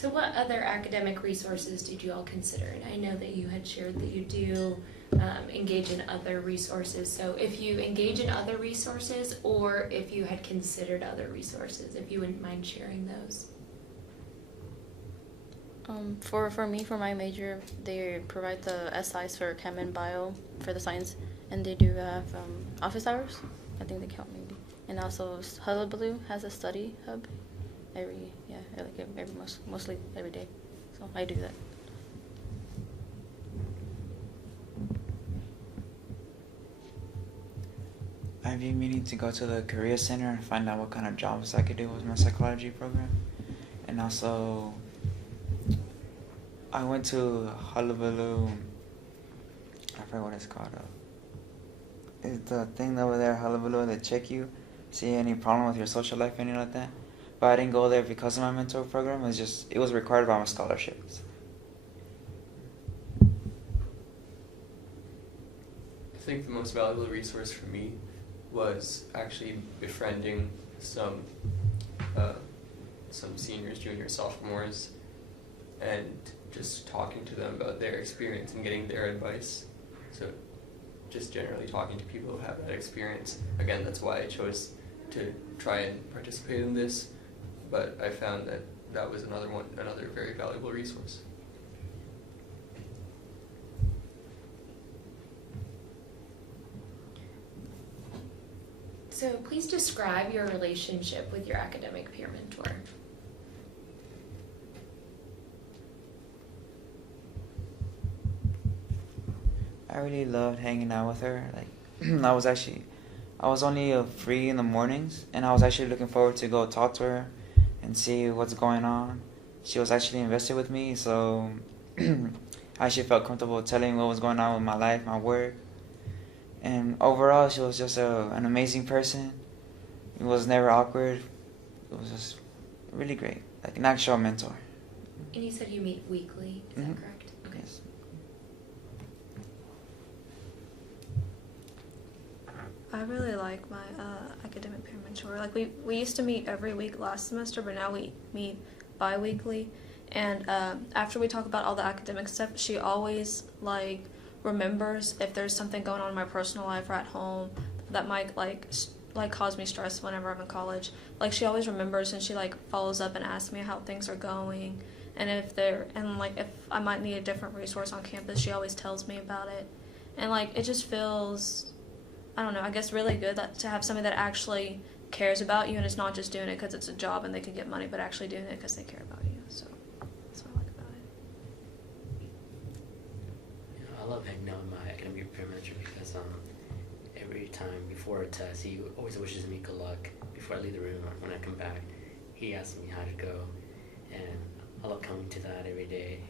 So what other academic resources did you all consider? And I know that you had shared that you do engage in other resources. So if you engage in other resources, or if you had considered other resources, if you wouldn't mind sharing those. For me, for my major, they provide the SIs for Chem and Bio for the science, and they do have office hours. I think they count maybe. And also Hullabaloo has a study hub mostly every day. So I do that. I've been meaning to go to the Career Center and find out what kind of jobs I could do with my psychology program. And also, I went to Hullabaloo. I forget what it's called. It's the thing over there, Hullabaloo, they check you, see any problem with your social life, anything like that. But I didn't go there because of my mentor program. It was required by my scholarships. I think the most valuable resource for me was actually befriending some seniors, juniors, sophomores, and just talking to them about their experience and getting their advice. So just generally talking to people who have that experience. Again, that's why I chose to try and participate in this, but I found that that was another very valuable resource. So please describe your relationship with your academic peer mentor. I really loved hanging out with her. I was only free in the mornings, and I was actually looking forward to go talk to her and see what's going on. She was actually invested with me, so I actually felt comfortable telling what was going on with my life, my work. And overall, she was just an amazing person. It was never awkward. It was just really great, like an actual mentor. And you said you meet weekly, is that correct? Okay. Yes. I really like my academic peer mentor. Like we used to meet every week last semester, but now we meet bi-weekly. And after we talk about all the academic stuff, she always remembers if there's something going on in my personal life or at home that might cause me stress whenever I'm in college. She always remembers, and she follows up and asks me how things are going, and if I might need a different resource on campus, she always tells me about it. And it just feels, I don't know, I guess really good to have somebody that actually cares about you, and it's not just doing it because it's a job and they can get money, but actually doing it because they care about you. So that's what I like about it. I love hanging out with my academic peer mentor because every time before a test, he always wishes me good luck before I leave the room or when I come back. He asks me how to go, and I love coming to that every day.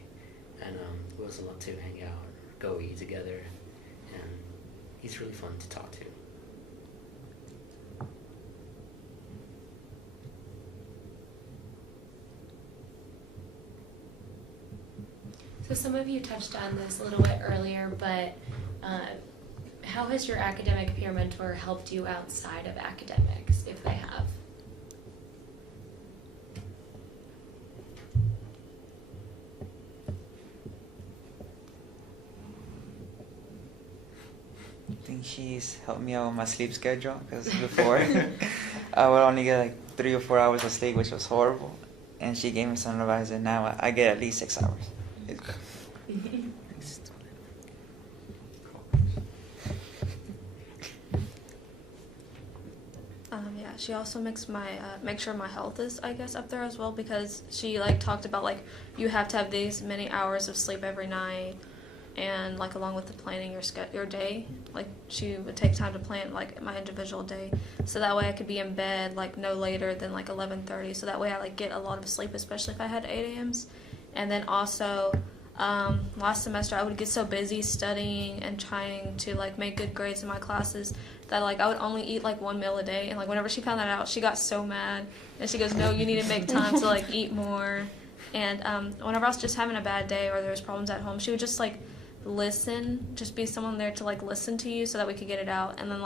And we also love to hang out, go eat together, and he's really fun to talk to. So some of you touched on this a little bit earlier, but how has your academic peer mentor helped you outside of academics, if they have? I think she's helped me out with my sleep schedule, because before I would only get 3 or 4 hours of sleep, which was horrible. And she gave me some advice, and now I get at least 6 hours. It's good. Yeah, she also makes make sure my health is, I guess, up there as well, because she talked about you have to have these many hours of sleep every night, and along with the planning your day, she would take time to plan my individual day, so that way I could be in bed no later than 11:30, so that way I get a lot of sleep, especially if I had 8 a.m.s. And then also last semester I would get so busy studying and trying to make good grades in my classes that I would only eat 1 meal a day, and whenever she found that out, she got so mad, and she goes, no, you need to make time to eat more. And whenever I was just having a bad day or there was problems at home, she would just listen, just be someone there to listen to you so that we could get it out. And then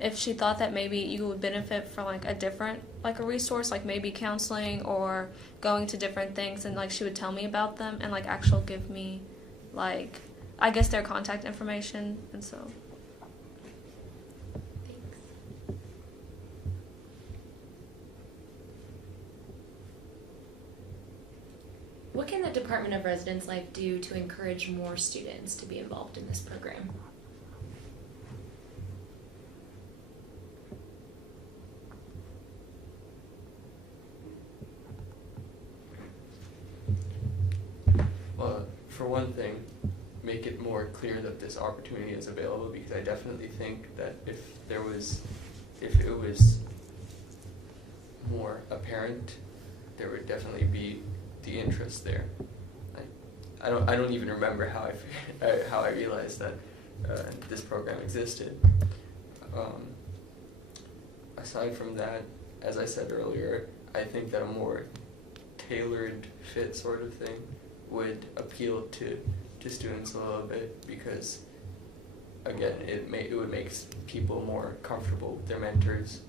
if she thought that maybe you would benefit from like a different, like a resource, like maybe counseling or going to different things, and like she would tell me about them and like actually give me like, I guess, their contact information. And so Thanks. What can the Department of Residence Life do to encourage more students to be involved in this program? Well, for one thing, make it more clear that this opportunity is available, because I definitely think that if it was more apparent, there would definitely be the interest there. I don't even remember how how I realized that this program existed. Aside from that, as I said earlier, I think that a more tailored fit sort of thing would appeal to students a little bit, because again, it would make people more comfortable with their mentors.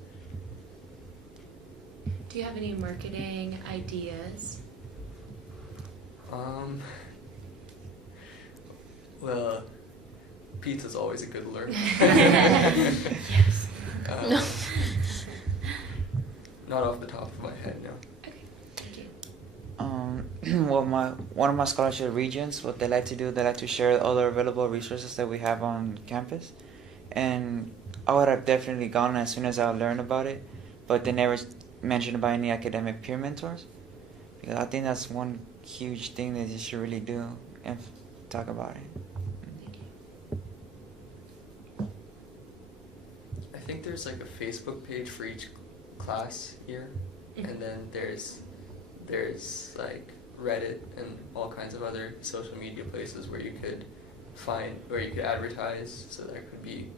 Do you have any marketing ideas? Well, pizza's always a good lure. Yes. No. Not off the top of my head, no. Okay, thank you. Well, one of my scholarship regions, what they like to do, they like to share all the available resources that we have on campus, and I would have definitely gone as soon as I learned about it, but they never mentioned about any academic peer mentors, because I think that's one huge thing that you should really do and talk about it. Thank you. I think there's like a Facebook page for each class here, and then there's like Reddit and all kinds of other social media places where you could advertise, so there could be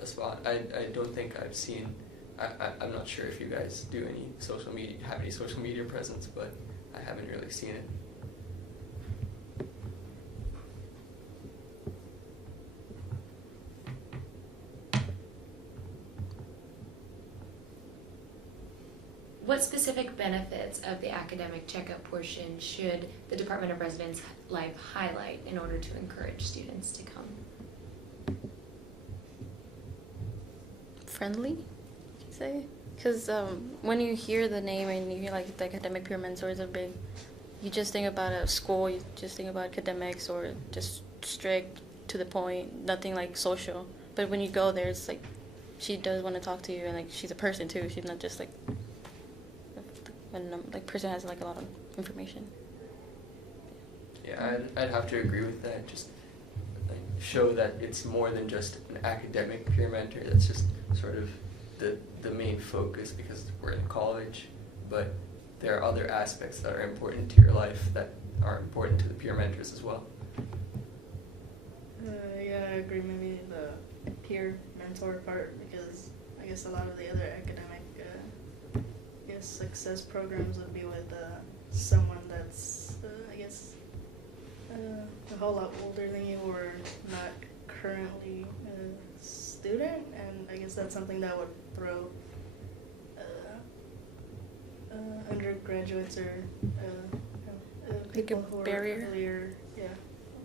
a spot. I don't think I've seen, I'm not sure if you guys do have any social media presence, but I haven't really seen it. What specific benefits of the academic checkup portion should the Department of Residence Life highlight in order to encourage students to come? Friendly, you could say, because when you hear the name and you hear like the academic peer mentors are big, you just think about a school, you just think about academics or just strict to the point, nothing like social. But when you go there, it's like she does want to talk to you, and like she's a person too. She's not just like when like person has like a lot of information. Yeah, I'd have to agree with that. Just like show that it's more than just an academic peer mentor. That's just sort of the main focus, because we're in college, but there are other aspects that are important to your life that are important to the peer mentors as well. Yeah, I agree. Maybe the peer mentor part, because I guess a lot of the other academic success programs would be with someone that's a whole lot older than you, or not currently a student, and I guess that's something that would throw undergraduates or people like a who barrier. are earlier,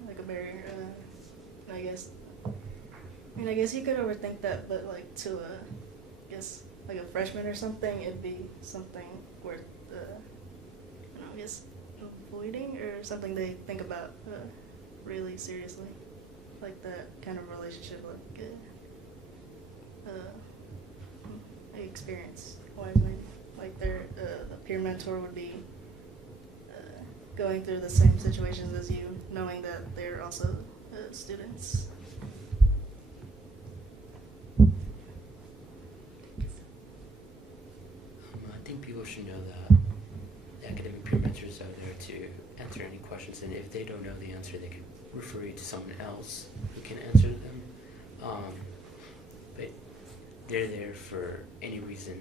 like a barrier. I guess you could overthink that, but like to I guess like a freshman or something, it'd be something worth I guess avoiding, or something they think about really seriously, like that kind of relationship, like experience wise, maybe like their the peer mentor would be going through the same situations as you, knowing that they're also students. I think people should know that the academic peer mentors are there to answer any questions, and if they don't know the answer, they can refer you to someone else who can answer them. But they're there for any reason.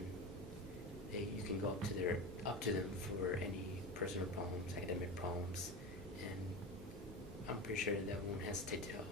You can go up to them for any personal problems, academic problems, and I'm pretty sure that won't hesitate to help.